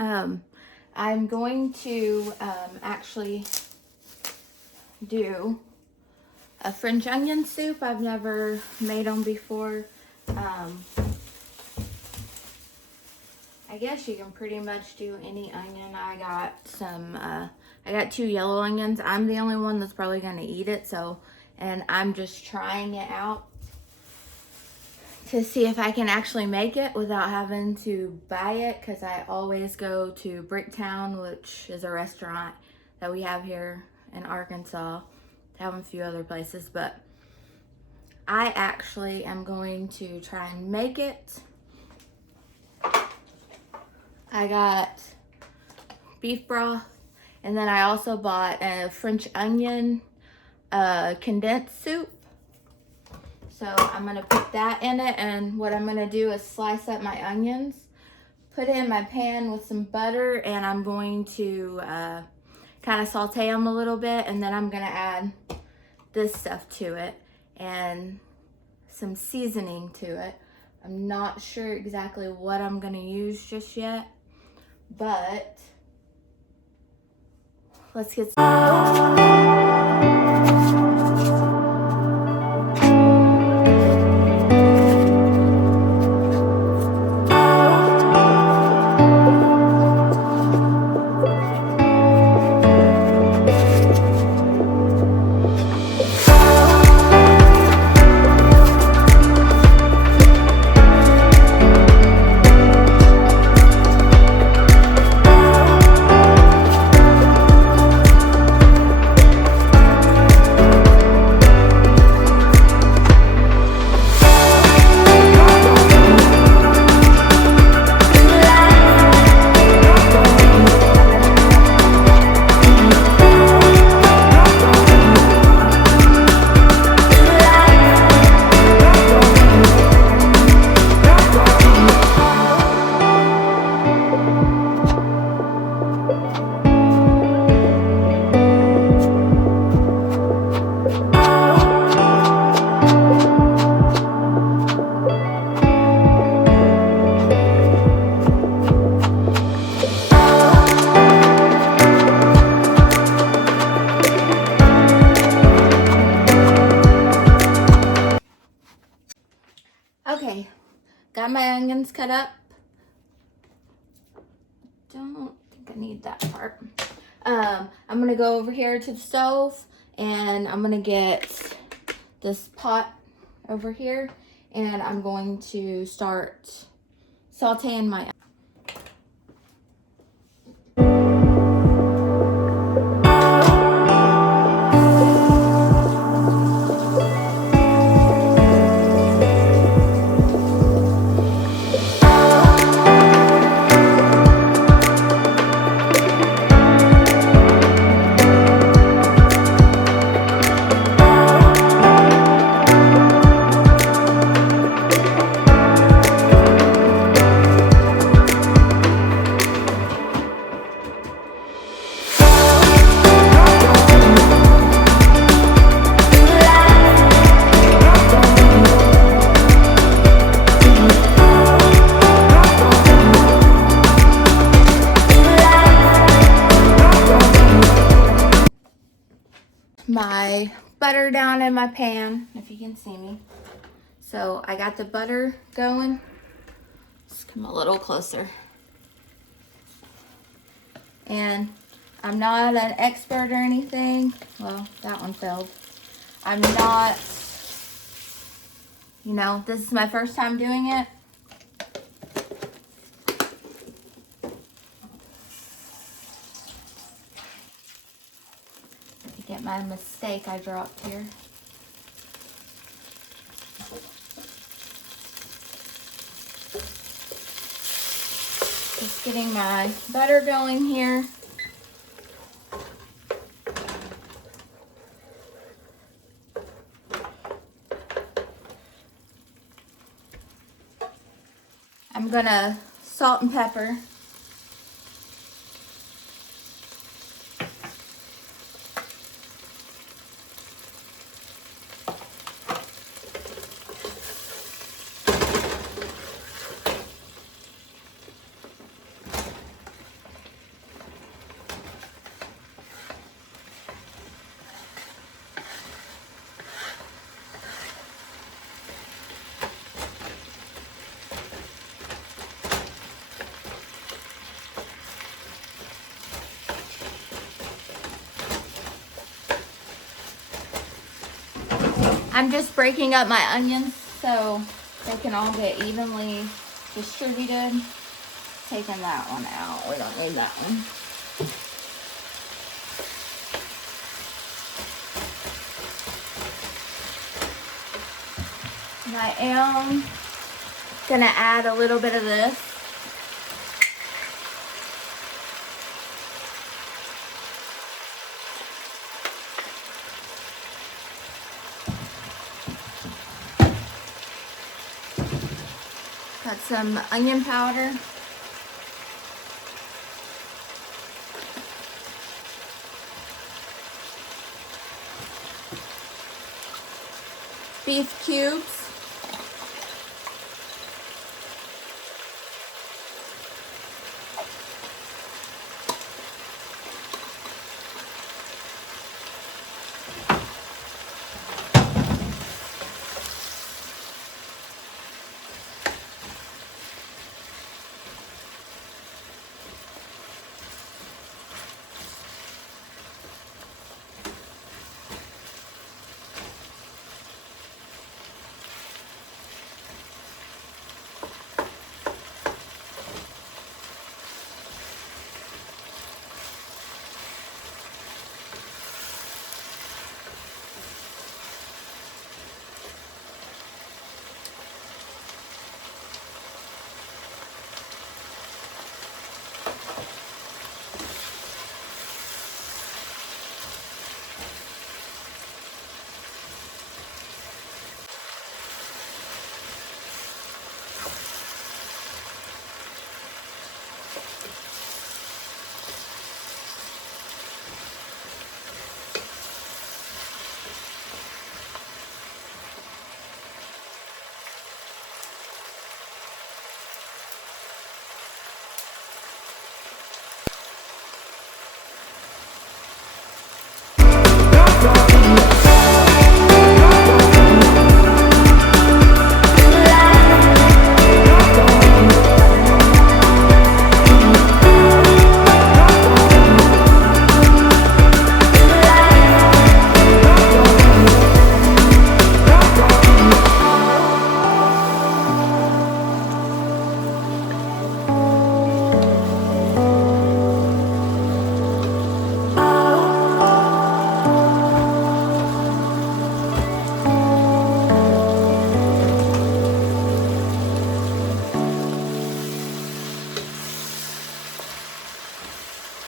I'm going to actually do a French onion soup. I've never made them before. I guess you can pretty much do any onion. I got 2 yellow onions. I'm the only one that's probably gonna eat it, and I'm just trying it out to see if I can actually make it without having to buy it, because I always go to Bricktown, which is a restaurant that we have here in Arkansas. I have a few other places, but I actually am going to try and make it. I got beef broth, and then I also bought a French onion condensed soup. So I'm gonna put that in it, and what I'm gonna do is slice up my onions, put it in my pan with some butter, and I'm going to kind of saute them a little bit, and then I'm gonna add this stuff to it and some seasoning to it. I'm not sure exactly what I'm gonna use just yet, but let's get started. Okay, got my onions cut up. Don't think I need that part. I'm gonna go over here to the stove, and I'm gonna get this pot over here, and I'm going to start sauteing my butter down in my pan, if you can see me. So I got the butter going. Just come a little closer. And I'm not an expert or anything. Well, that one failed. I'm not, this is my first time doing it. Get my mistake I dropped here. Just getting my butter going here. I'm gonna salt and pepper. I'm just breaking up my onions so they can all get evenly distributed. Taking that one out. We don't need that one. And I am gonna add a little bit of this. Got some onion powder. Beef cubes.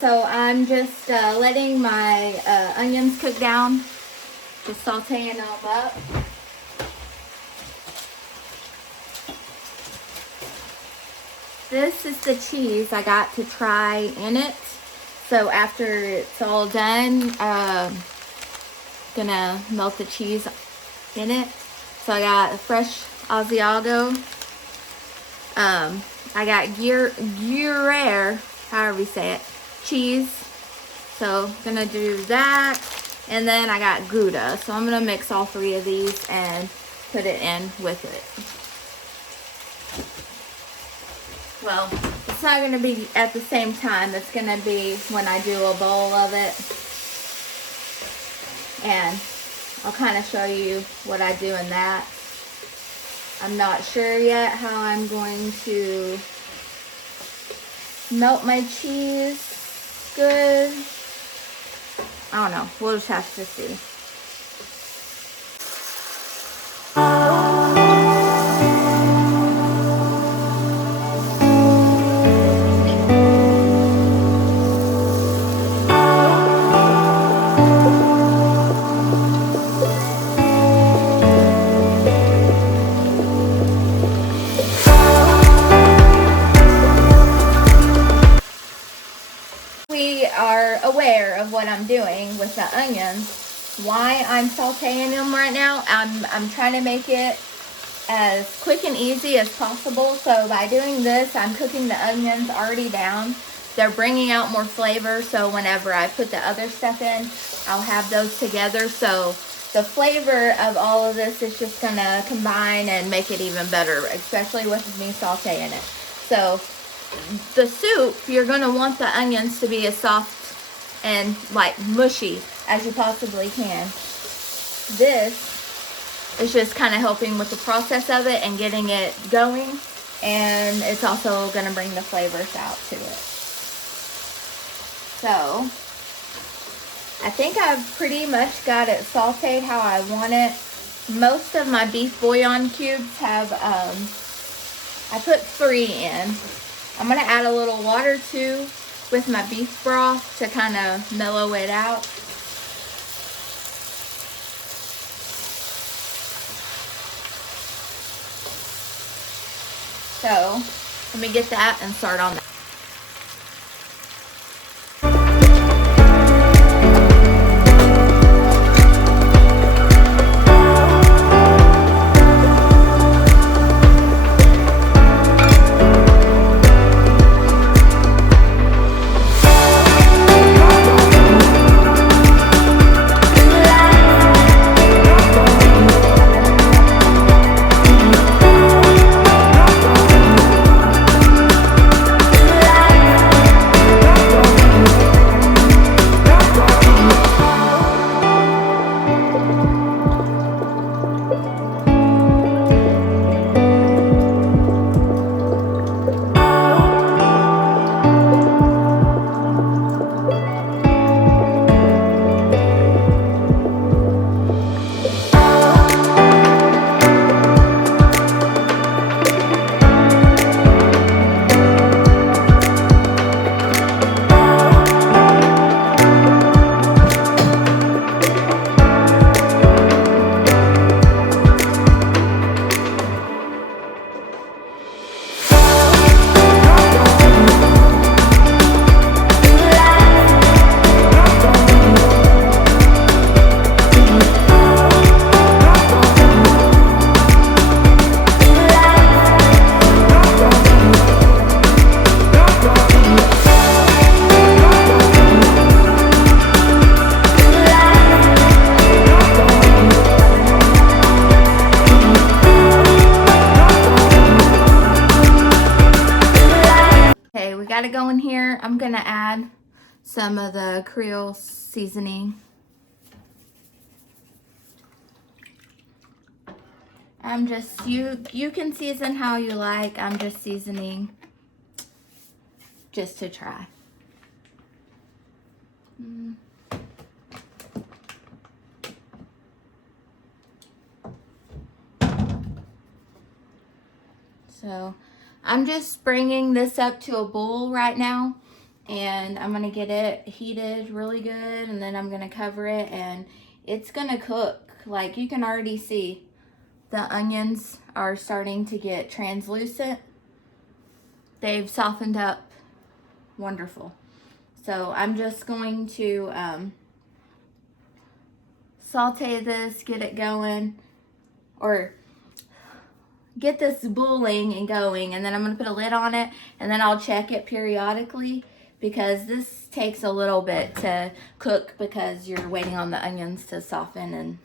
So I'm just letting my onions cook down, just sauteing them up. This is the cheese I got to try in it. So after it's all done, gonna melt the cheese in it. So I got a fresh asiago. I got gruyere, however you say it, cheese. So gonna do that. And then I got Gouda. So I'm gonna mix all three of these and put it in with it. Well, it's not gonna be at the same time. It's gonna be when I do a bowl of it. And I'll kind of show you what I do in that. I'm not sure yet how I'm going to melt my cheese good. I don't know. We'll just have to see. We are aware of what I'm doing with the onions. Why I'm sauteing them right now, I'm trying to make it as quick and easy as possible. So by doing this, I'm cooking the onions already down. They're bringing out more flavor, so whenever I put the other stuff in, I'll have those together. So the flavor of all of this is just gonna combine and make it even better, especially with me sauteing it. So the soup, you're gonna want the onions to be as soft and like mushy as you possibly can. This It's just kind of helping with the process of it and getting it going. And it's also going to bring the flavors out to it. So I think I've pretty much got it sauteed how I want it. Most of my beef bouillon cubes have, I put 3 in. I'm going to add a little water too with my beef broth to kind of mellow it out. So let me get that and start on that. Okay, we got it going here. I'm gonna add some of the Creole seasoning. I'm just, you can season how you like. I'm just seasoning just to try. So I'm just bringing this up to a boil right now, and I'm gonna get it heated really good, and then I'm gonna cover it, and it's gonna cook. Like, you can already see the onions are starting to get translucent. They've softened up wonderful. So I'm just going to saute this, get it going, or get this boiling and going, and then I'm going to put a lid on it, and then I'll check it periodically, because this takes a little bit to cook because you're waiting on the onions to soften. And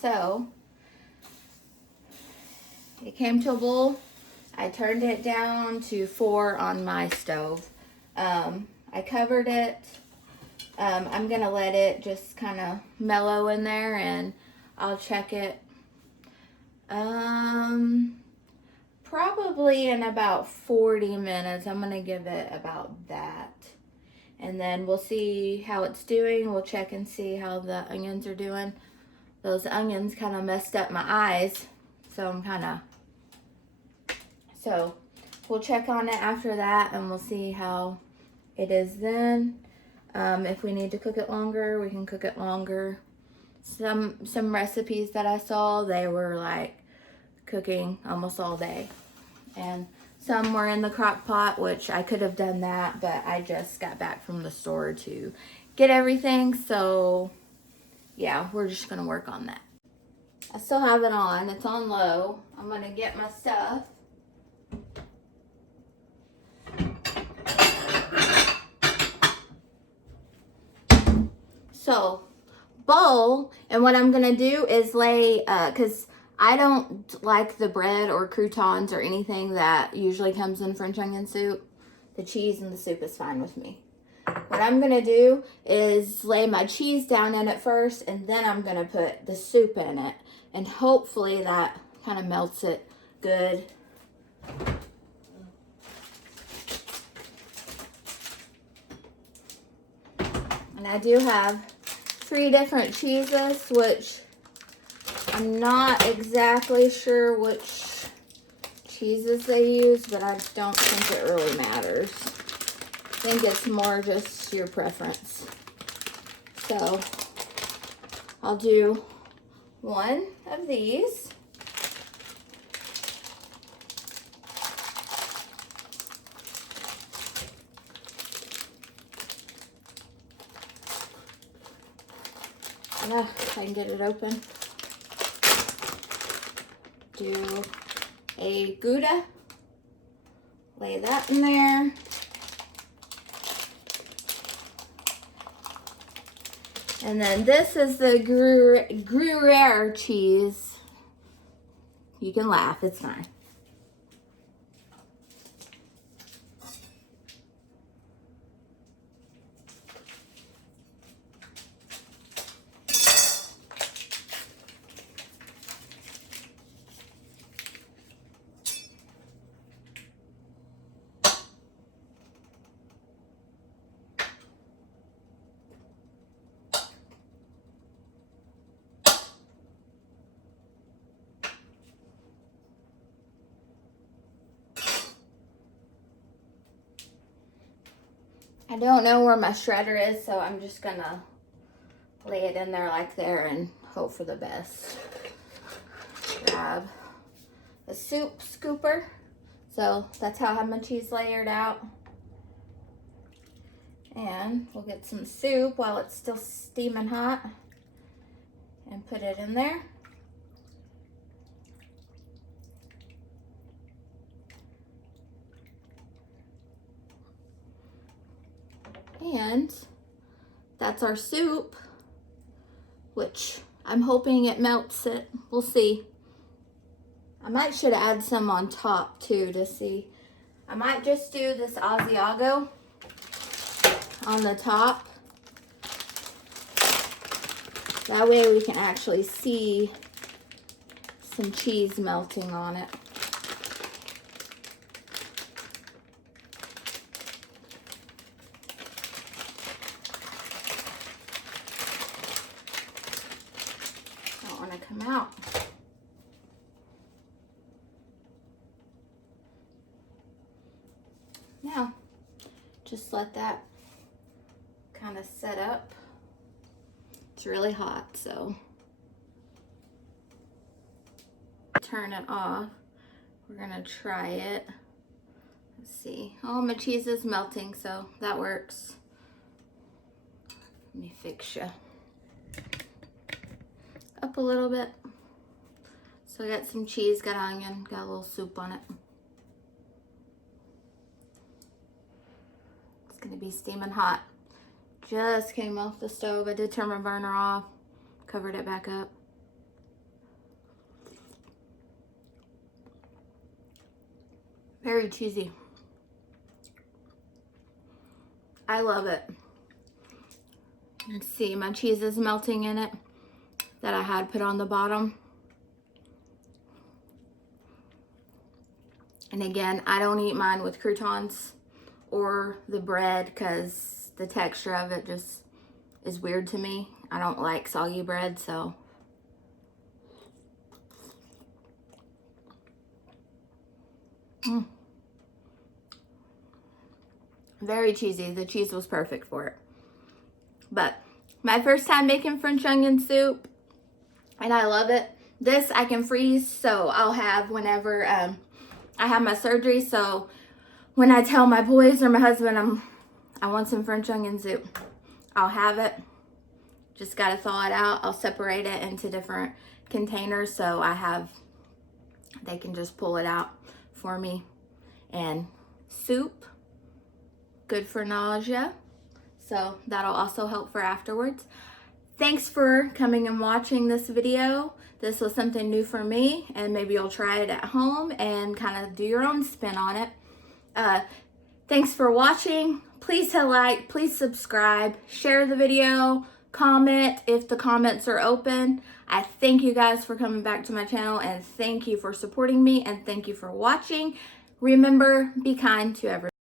so it came to a boil. I turned it down to 4 on my stove. I covered it. I'm gonna let it just kind of mellow in there, and I'll check it probably in about 40 minutes. I'm gonna give it about that, and then we'll see how it's doing. We'll check and see how the onions are doing. Those onions kind of messed up my eyes, so so we'll check on it after that, and we'll see how it is then. If we need to cook it longer, we can cook it longer. some recipes that I saw, they were like cooking almost all day. And some were in the crock pot, which I could have done that, but I just got back from the store to get everything. So yeah, we're just gonna work on that. I still have it on. It's on low. I'm gonna get my stuff. So, bowl, and what I'm gonna do is lay, cause I don't like the bread or croutons or anything that usually comes in French onion soup. The cheese and the soup is fine with me. What I'm gonna do is lay my cheese down in it first, and then I'm gonna put the soup in it, and hopefully that kind of melts it good. And I do have 3 different cheeses, which I'm not exactly sure which cheeses they use, but I don't think it really matters. I think it's more just your preference. So I'll do 1 of these. If I can get it open. Do a Gouda. Lay that in there. And then this is the Gruyere cheese. You can laugh, it's fine. I don't know where my shredder is, so I'm just gonna lay it in there like there and hope for the best. Grab a soup scooper. So that's how I have my cheese layered out. And we'll get some soup while it's still steaming hot and put it in there. And that's our soup, which I'm hoping it melts it. We'll see. I might should add some on top too to see. I might just do this asiago on the top. That way we can actually see some cheese melting on it. Don't want to come out. Now, just let that kind of set up. It's really hot, so turn it off. We're gonna try it. Let's see. Oh, my cheese is melting, so that works. Let me fix you up a little bit. So I got some cheese, got onion, got a little soup on it. It's gonna be steaming hot. Just came off the stove. I did turn my burner off, covered it back up. Very cheesy. I love it. You can see my cheese is melting in it that I had put on the bottom. And again, I don't eat mine with croutons or the bread because the texture of it just is weird to me. I don't like soggy bread, so. Very cheesy. The cheese was perfect for it. But my first time making French onion soup, and I love it. This I can freeze, so I'll have whenever I have my surgery. So when I tell my boys or my husband I want some French onion soup, I'll have it. Just gotta thaw it out. I'll separate it into different containers so they can just pull it out for me. And soup, good for nausea, so that'll also help for afterwards. Thanks for coming and watching this video. This was something new for me, and maybe you'll try it at home and kind of do your own spin on it. Thanks for watching. Please hit like, please subscribe, share the video, comment if the comments are open. I thank you guys for coming back to my channel, and thank you for supporting me, and thank you for watching. Remember, be kind to everyone.